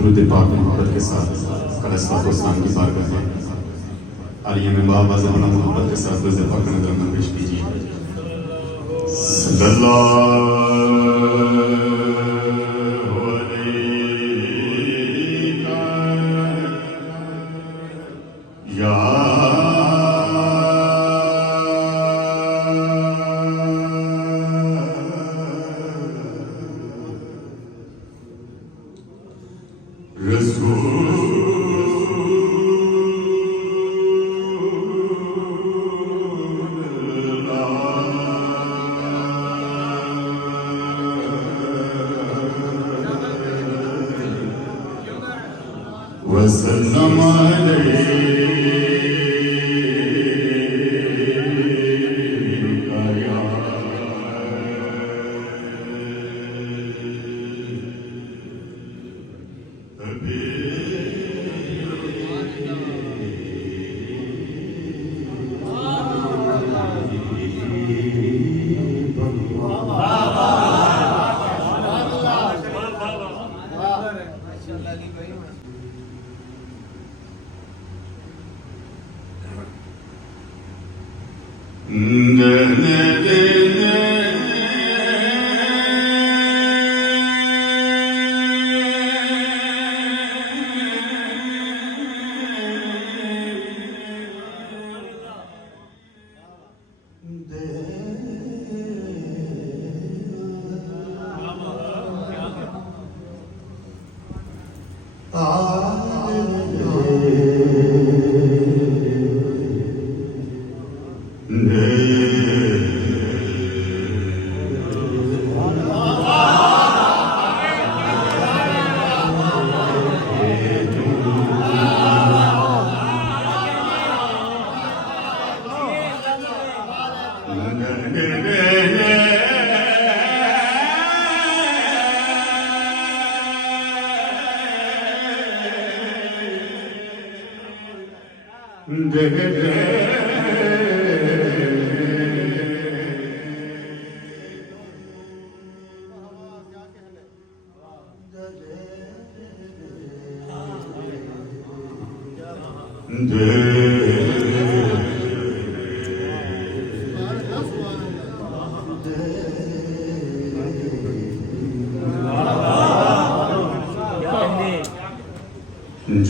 दुरूद पाक मोहब्बत के साथ अलैहिस्सलाम की बारगाह में आलिया में बाबाज़ बड़ा मोहब्बत के साथ दुरूद पाक का नज़र पेश कीजिए। सल्लल्लाहु अलैहि या वसल्लम अलैका या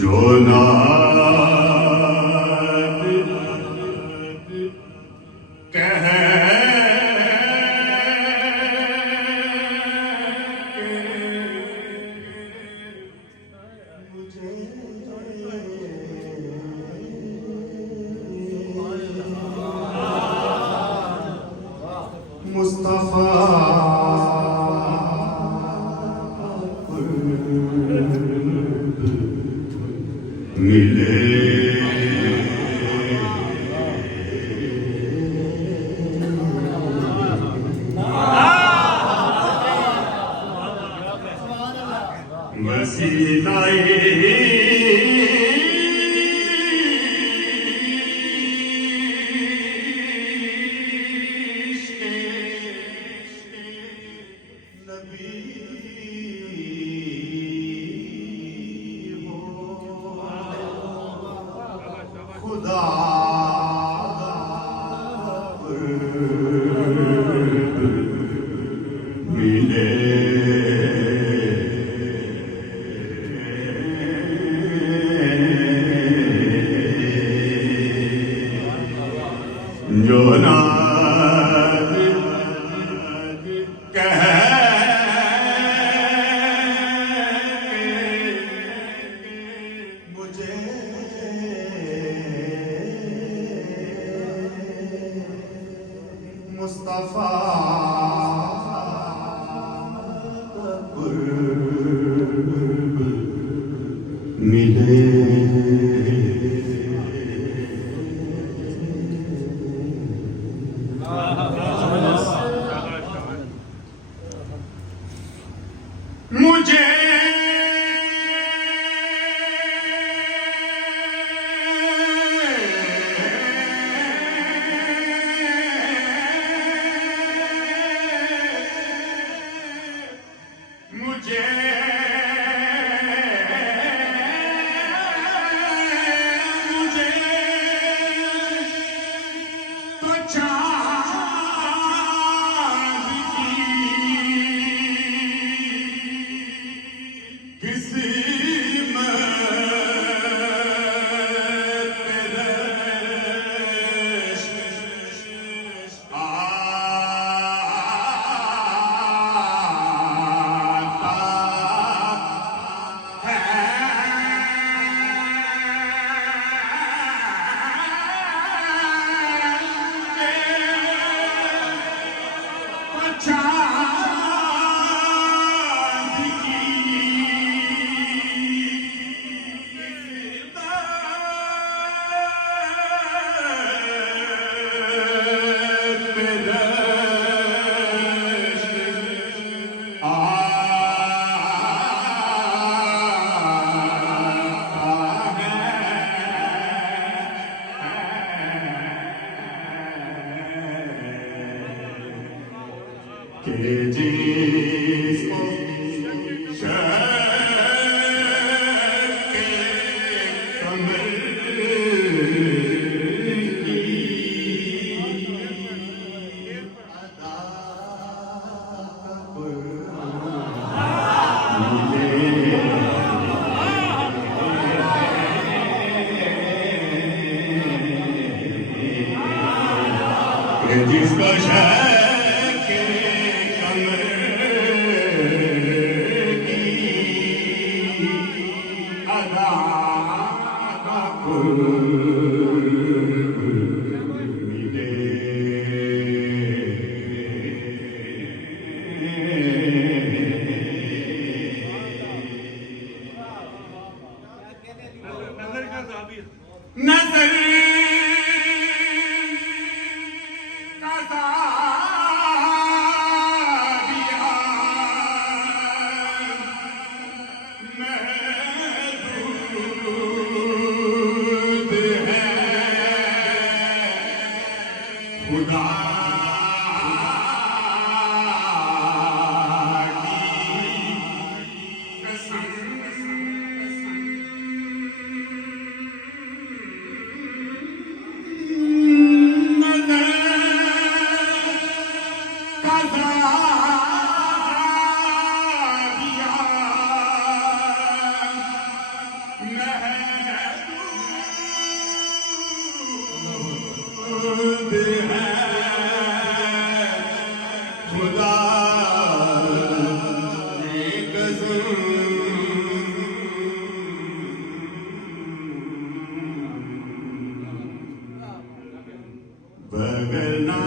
जो नात कह मुस्तफा मिले मुस्तफा मिले मुझे मुझे जिसको शक कमर की अदा का मिले नजर खुदा की कसम नजर कज़ा दिया महदूद है खुदा की कसम बगरना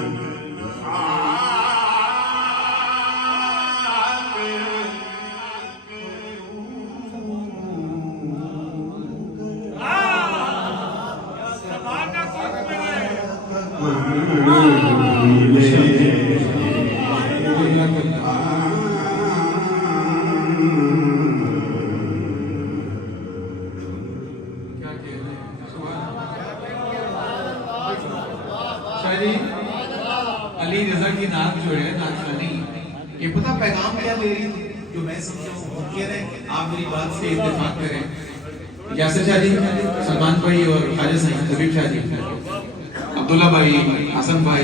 अली रजा की नात जो है नात वाली ये पता पैगाम क्या दे रही थी जो मैं समझा हूँ कह रहे आप मेरी बात से इत्तेफाक करें यासिर शाह जी सलमान भाई और खालिद साहब हबीब शाह जी अब्दुल्ला भाई हसन भाई